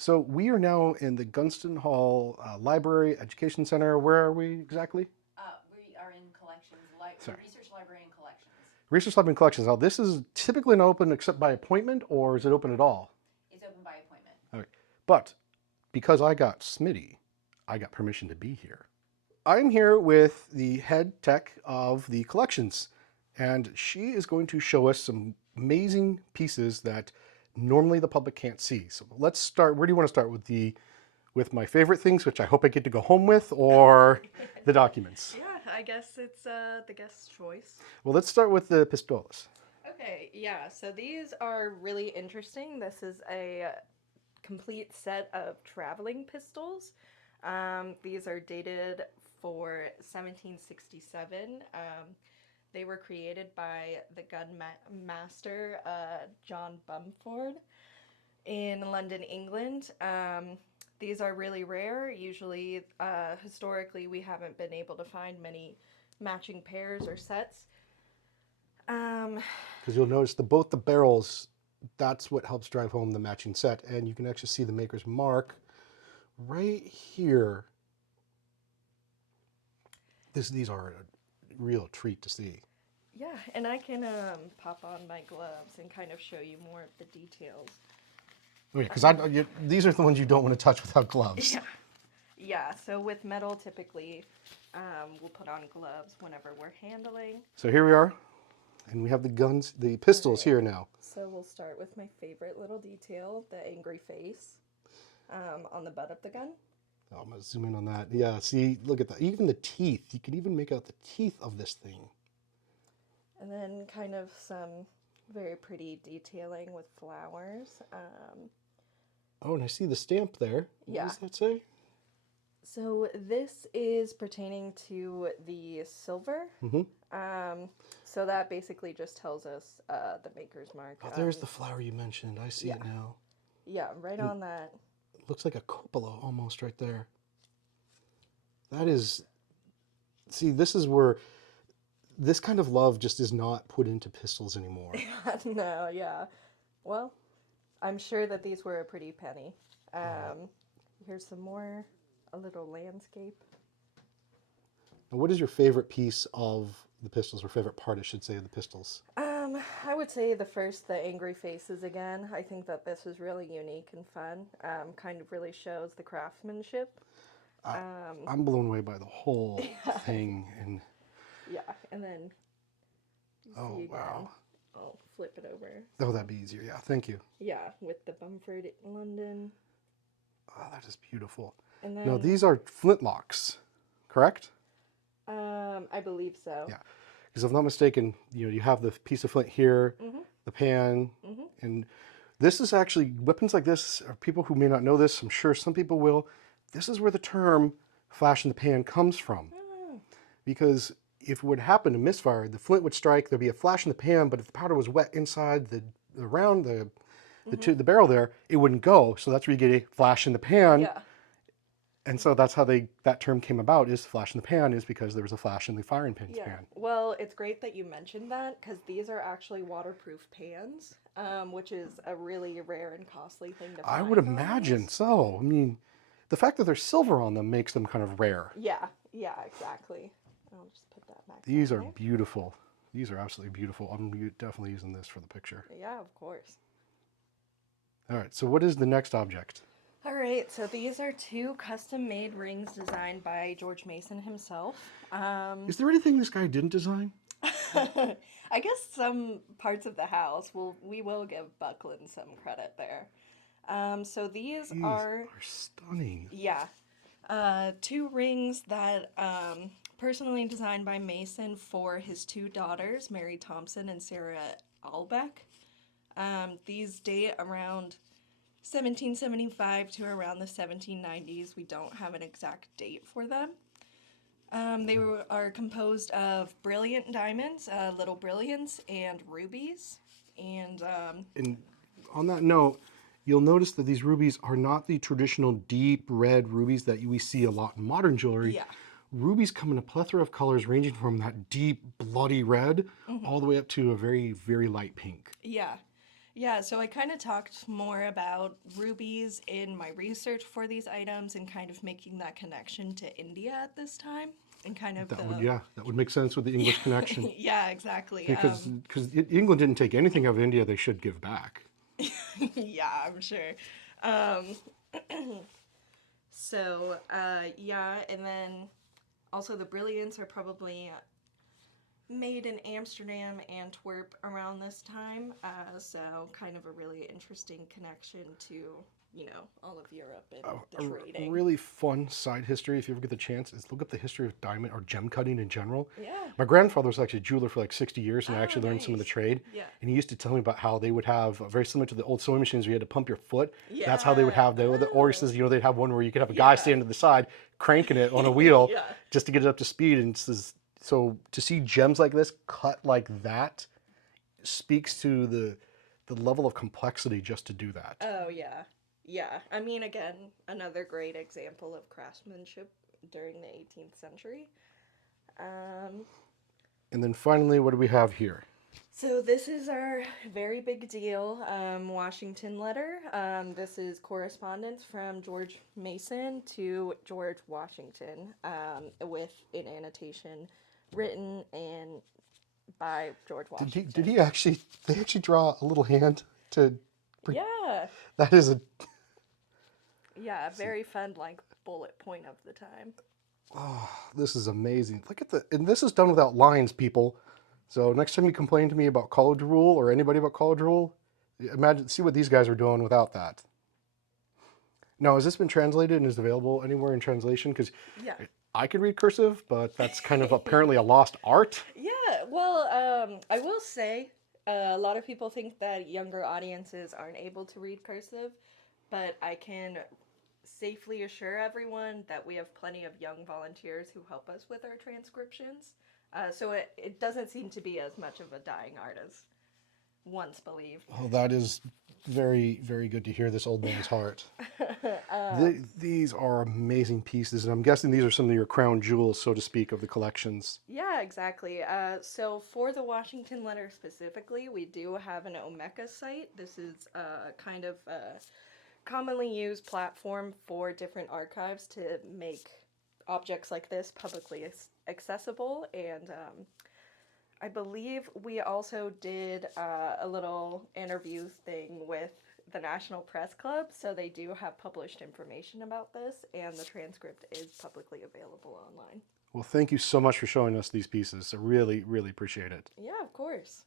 So we are now in the Gunston Hall Library Education Center. Where are we exactly? We are in collections, the Sorry. research library and collections. Research Lab and Collections. Now, this is typically not open except by appointment, or is it open at all? It's open by appointment. Okay. But because I got Smitty, I got permission to be here. I'm here with the head tech of the collections, and she is going to show us some amazing pieces that normally the public can't see. So let's start. Where do you want to start with my favorite things, which I hope I get to go home with, or the documents? Yeah, I guess it's the guest's choice. Well, let's start with the pistolas. Okay, yeah, so these are really interesting. This is a complete set of traveling pistols. These are dated for 1767. They were created by the gun master John Bumford in London, England. These are really rare. Usually, historically, we haven't been able to find many matching pairs or sets. Because you'll notice both the barrels, that's what helps drive home the matching set. And you can actually see the maker's mark right here. These are a real treat to see. Yeah, and I can pop on my gloves and kind of show you more of the details. Oh, yeah, because these are the ones you don't want to touch without gloves. Yeah. Yeah, so with metal, typically, we'll put on gloves whenever we're handling. So here we are, and we have the pistols here now. So we'll start with my favorite little detail, the angry face on the butt of the gun. Oh, I'm going to zoom in on that. Yeah, see, look at that. Even the teeth. You can even make out the teeth of this thing. And then kind of some very pretty detailing with flowers. Oh, and I see the stamp there. What does that say? So this is pertaining to the silver. So that basically just tells us the maker's mark. Oh, there's the flower you mentioned. I see it now. Yeah, right on that. Looks like a cupola almost right there. That is, see, this is where this kind of love just is not put into pistols anymore. No, yeah. Well, I'm sure that these were a pretty penny. Here's some more, a little landscape. Now, what is your favorite piece of the pistols, or favorite part, I should say, of the pistols? I would say the angry faces again. I think that this is really unique and fun. Kind of really shows the craftsmanship. I'm blown away by the whole thing. And yeah, and then oh, wow. I'll flip it over. Oh, that'd be easier. Yeah, thank you. Yeah, with the Bumford London. Oh, that is beautiful. And then, now, these are flintlocks, correct? I believe so. Yeah, because if I'm not mistaken, you have the piece of flint here, the pan, and this is actually, weapons like this, are people who may not know this, I'm sure some people will, this is where the term flash in the pan comes from. Because if it would happen to misfire, the flint would strike, there'd be a flash in the pan, but if the powder was wet inside the round, the barrel there, it wouldn't go. So that's where you get a flash in the pan. Yeah. And so that's how that term came about, is flash in the pan, is because there was a flash in the firing pin's pan. Well, it's great that you mentioned that, because these are actually waterproof pans, which is a really rare and costly thing to find. I would imagine so. I mean, the fact that there's silver on them makes them kind of rare. Yeah, exactly. I'll just put that back. These are beautiful. These are absolutely beautiful. I'm definitely using this for the picture. Yeah, of course. All right, so what is the next object? All right, so these are two custom-made rings designed by George Mason himself. Is there anything this guy didn't design? I guess some parts of the house, we will give Buckland some credit there. So these are stunning. Yeah. Two rings that personally designed by Mason for his two daughters, Mary Thompson and Sarah Albeck. These date around 1775 to around the 1790s. We don't have an exact date for them. They are composed of brilliant diamonds, little brilliants, and rubies. And on that note, you'll notice that these rubies are not the traditional deep red rubies that we see a lot in modern jewelry. Yeah. Rubies come in a plethora of colors, ranging from that deep bloody red all the way up to a very, very light pink. Yeah. Yeah, so I kind of talked more about rubies in my research for these items and kind of making that connection to India at this time and kind of That would make sense with the English connection. yeah, exactly. Because England didn't take anything out of India they should give back. Yeah, I'm sure. Um, so, yeah, and then also the brilliants are probably made in Amsterdam, Antwerp around this time. So kind of a really interesting connection to, all of Europe and the trading. A really fun side history, if you ever get the chance, is look up the history of diamond or gem cutting in general. Yeah. My grandfather was actually a jeweler for like 60 years, and I Oh, actually learned some of the nice. trade. Yeah. And he used to tell me about how they would have, very similar to the old sewing machines where you had to pump your foot. That's how they would have, or he says, they'd have one where you could have a guy stand to the side, cranking it on a wheel Yeah. just to get it up to speed. And so to see gems like this cut like that speaks to the level of complexity just to do that. Oh, yeah. Yeah. I mean, again, another great example of craftsmanship during the 18th century. And then finally, what do we have here? So this is our very big deal Washington letter. This is correspondence from George Mason to George Washington with an annotation written by George Washington. Did he actually? They actually draw a little hand to. Yeah. That is a. Yeah, very fun, like bullet point of the time. Oh, this is amazing. Look at and this is done without lines, people. So next time you complain to me about college rule or anybody about college rule, see what these guys are doing without that. Now, has this been translated and is available anywhere in translation? Because Yeah. I can read cursive, but that's kind of apparently a lost art. Yeah, well, I will say a lot of people think that younger audiences aren't able to read cursive, but I can safely assure everyone that we have plenty of young volunteers who help us with our transcriptions. So it doesn't seem to be as much of a dying art as once believed. Oh, that is very, very good to hear, this old man's heart. These are amazing pieces, and I'm guessing these are some of your crown jewels, so to speak, of the collections. Yeah, exactly. So for the Washington letter specifically, we do have an Omeka site. This is kind of a commonly used platform for different archives to make objects like this publicly accessible, and I believe we also did a little interview thing with the National Press Club, so they do have published information about this, and the transcript is publicly available online. Well, thank you so much for showing us these pieces. I really, really appreciate it. Yeah, of course.